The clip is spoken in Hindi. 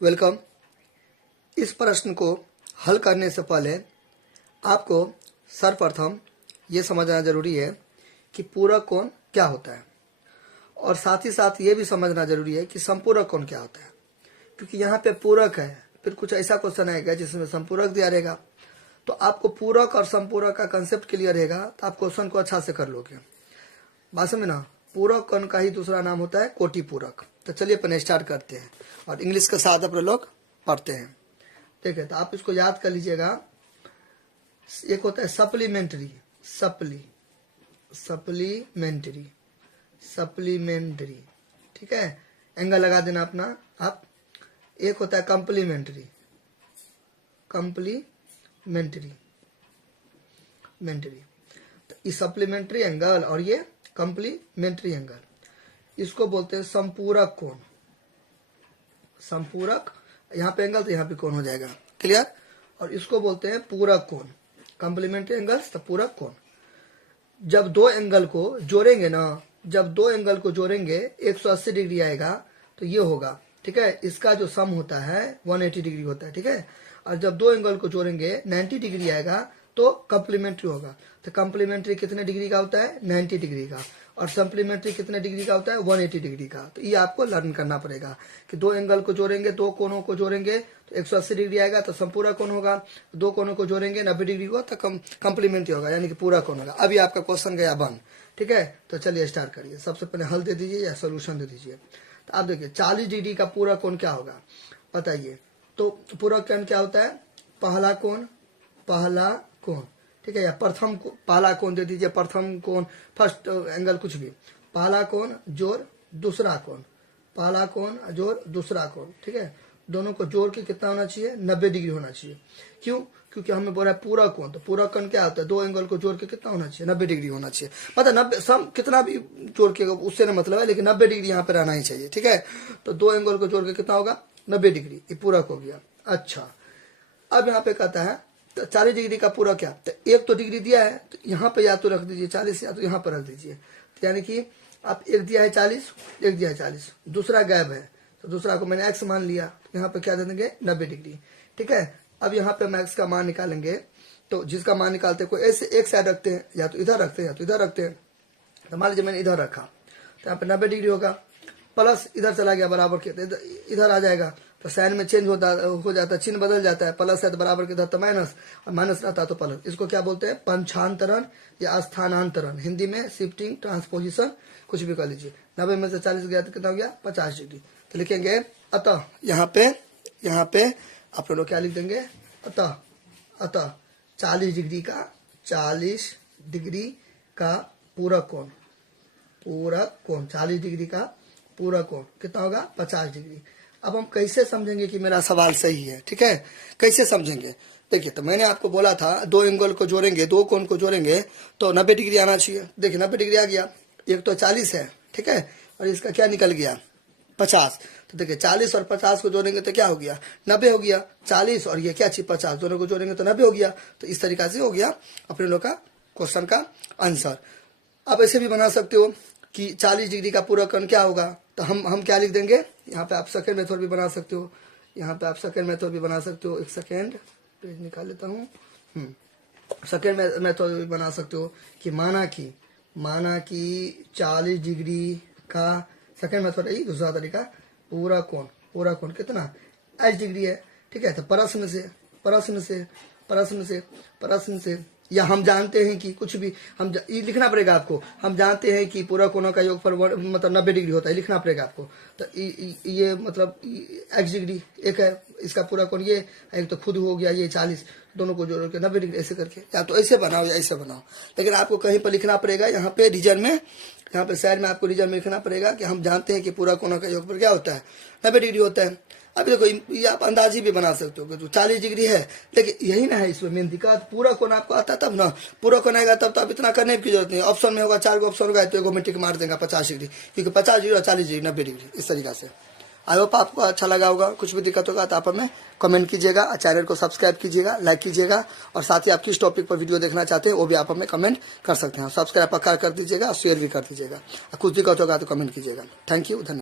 वेलकम। इस प्रश्न को हल करने से पहले आपको सर्वप्रथम ये समझना जरूरी है कि पूरक कोण क्या होता है, और साथ ही साथ ये भी समझना जरूरी है कि संपूरक कोण क्या होता है। क्योंकि यहाँ पे पूरक है, फिर कुछ ऐसा क्वेश्चन आएगा जिसमें संपूरक दिया रहेगा, तो आपको पूरक और संपूरक का कंसेप्ट क्लियर रहेगा तो आप क्वेश्चन को अच्छा से कर लोगे। बात समझ ना। पूरक कोण का ही दूसरा नाम होता है कोटि पूरक। तो चलिए अपन स्टार्ट करते हैं और इंग्लिश के साथ अपने लोग पढ़ते हैं। ठीक है, तो आप इसको याद कर लीजिएगा। एक होता है सप्लीमेंट्री, सप्लीमेंट्री, ठीक है, एंगल लगा देना अपना आप। एक होता है कंप्लीमेंट्री, तो ये सप्लीमेंट्री एंगल और ये कंप्लीमेंट्री एंगल, इसको बोलते हैं संपूरक कोण। संपूरक, यहाँ पे एंगल तो यहाँ पे कोण हो जाएगा, क्लियर। और इसको बोलते हैं पूरक कोण। कंप्लीमेंट्री एंगल्स तो पूरक कोण। जब दो एंगल को जोड़ेंगे ना, जब दो एंगल को जोड़ेंगे 180 डिग्री आएगा तो ये होगा, ठीक है। इसका जो सम होता है 180 डिग्री होता है, ठीक है। और जब दो एंगल को जोड़ेंगे 90 डिग्री आएगा तो कंप्लीमेंट्री होगा। तो कंप्लीमेंट्री कितने डिग्री का होता है? 90 डिग्री का। और सप्लीमेंट्री कितने डिग्री का होता है? 180 डिग्री का। तो ये आपको लर्न करना पड़ेगा कि दो एंगल को जोड़ेंगे, दो कोणों को जोड़ेंगे तो 180 डिग्री आएगा तो संपूरक कोण होगा। दो कोणों को जोड़ेंगे 90 डिग्री को तो कंप्लीमेंट्री होगा, यानी कि पूरा कोण होगा। अभी आपका क्वेश्चन गया बंद, ठीक है। तो चलिए स्टार्ट करिए। सबसे पहले हल दे दीजिए या सोल्यूशन दे दीजिए। तो आप देखिए 40 डिग्री का पूरा कोण क्या होगा बताइए। तो पूरा कोण क्या होता है? पहला कोण, ठीक है, या प्रथम पहला कोण दे दीजिए, प्रथम कोण, फर्स्ट एंगल, कुछ भी। पहला कोण जोड़ दूसरा कोण, पहला कोण जोड़ दूसरा कोण, ठीक है। दोनों को जोड़ के कितना होना चाहिए? 90 डिग्री होना चाहिए। क्यों? क्योंकि हमें बोला है पूरा कोण। तो पूरा कोण क्या होता है? दो एंगल को जोड़ के कितना होना चाहिए? 90 डिग्री होना चाहिए। मतलब 90 सम कितना भी जोड़ के उससे ना मतलब है, लेकिन 90 डिग्री यहाँ पे रहना ही चाहिए, ठीक है। तो दो एंगल को जोड़ के कितना होगा? 90 डिग्री। ये पूरक हो गया। अच्छा, अब यहाँ पे कहता है तो 40 डिग्री का पूरा क्या? तो एक तो डिग्री दिया है तो यहाँ पे या तो रख दीजिए 40 या तो यहाँ पर रख दीजिए। तो यानी कि आप एक दिया है 40, एक दिया है 40, दूसरा गैप है तो दूसरा को मैंने x मान लिया। तो यहाँ पे क्या दे देंगे? 90 डिग्री, ठीक है। अब यहाँ पे हम x का मान निकालेंगे, तो जिसका मान निकालते हैं कोई ऐसे एक साइड रखते हैं, या तो इधर रखते हैं या तो इधर रखते हैं। तो मान लीजिए मैंने इधर रखा तो यहाँ पे 90 डिग्री होगा, प्लस इधर चला गया बराबर के इधर आ जाएगा। तो साइन में चेंज हो जाता है, चिन्ह बदल जाता है। प्लस है तो बराबर के इधर तो माइनस, और माइनस रहता है तो प्लस। इसको क्या बोलते हैं? पंचांतरण या स्थानांतरण, हिंदी में शिफ्टिंग, ट्रांसपोजिशन, कुछ भी कर लीजिए। 90 में से 40 गया तो कितना हो गया? 50 डिग्री। तो लिखेंगे अतः, यहाँ पे आप लोग क्या लिख देंगे? अतः 40 डिग्री का पूरक कोण, 40 डिग्री का पूरक कोण कितना होगा? 50 डिग्री। अब हम कैसे समझेंगे कि मेरा सवाल सही है, ठीक है, कैसे समझेंगे? देखिए, तो मैंने आपको बोला था दो एंगल को जोड़ेंगे, दो कोण को जोड़ेंगे तो 90 डिग्री आना चाहिए। देखिए 90 डिग्री आ गया। एक तो 40 है, ठीक है, और इसका क्या निकल गया? 50। तो देखिए 40 और 50 को जोड़ेंगे तो क्या हो गया? 90 हो गया। 40 और ये क्या चीज 50, दोनों को जोड़ेंगे तो 90 हो गया। तो इस तरीका से हो गया अपने लोग का क्वेश्चन का आंसर। आप ऐसे भी बना सकते हो कि 40 डिग्री का पूरा कोण क्या होगा। तो हम क्या लिख देंगे? यहाँ पे आप सेकंड मेथड भी बना सकते हो, एक सेकंड पेज निकाल लेता हूँ। सेकंड मेथड भी बना सकते हो कि माना कि 40 डिग्री का सेकंड मेथड है, दूसरा तरीका, पूरा कोण कितना? 80 डिग्री है, ठीक है। तो प्रश्न से या हम जानते हैं कि कुछ भी हम ये लिखना पड़ेगा आपको। हम जानते हैं कि पूरा कोणों का योगफल मतलब 90 डिग्री होता है, लिखना पड़ेगा आपको। तो ये मतलब x डिग्री एक है, इसका पूरा कोण ये एक तो खुद हो गया ये 40, दोनों को जोड़ के 90 डिग्री ऐसे करके, या तो ऐसे बनाओ या ऐसे बनाओ। लेकिन आपको कहीं पर लिखना पड़ेगा, यहाँ पे रीजन में, यहाँ पे साइड में आपको रीजन में लिखना पड़ेगा कि हम जानते हैं कि पूरा कोणों का योगफल क्या होता है? 90 डिग्री होता है। अभी देखो ये आप अंदाजी भी बना सकते हो, तो 40 डिग्री है, लेकिन यही ना है इसमें मेन दिक्कत। पूरा कोण आपको आता तब ना, पूरा कोण आएगा तब तो आप इतना करने की जरूरत नहीं। ऑप्शन में होगा 4 को ऑप्शन होगा तो एगो में टिक मार देगा 50 डिग्री, क्योंकि 50 डिग्री और 40 डिग्री 90 डिग्री, इस तरीका से। आई होप आपको अच्छा लगा होगा। कुछ भी दिक्कत होगा तो आप हमें कमेंट कीजिएगा, चैनल को सब्सक्राइब कीजिएगा, लाइक कीजिएगा, और साथ ही आप किस टॉपिक पर वीडियो देखना चाहते हैं वो भी आप हमें कमेंट कर सकते हैं। सब्सक्राइब पक्का कर दीजिएगा, शेयर भी कर दीजिएगा। कुछ दिक्कत होगा तो कमेंट कीजिएगा। थैंक यू, धन्यवाद।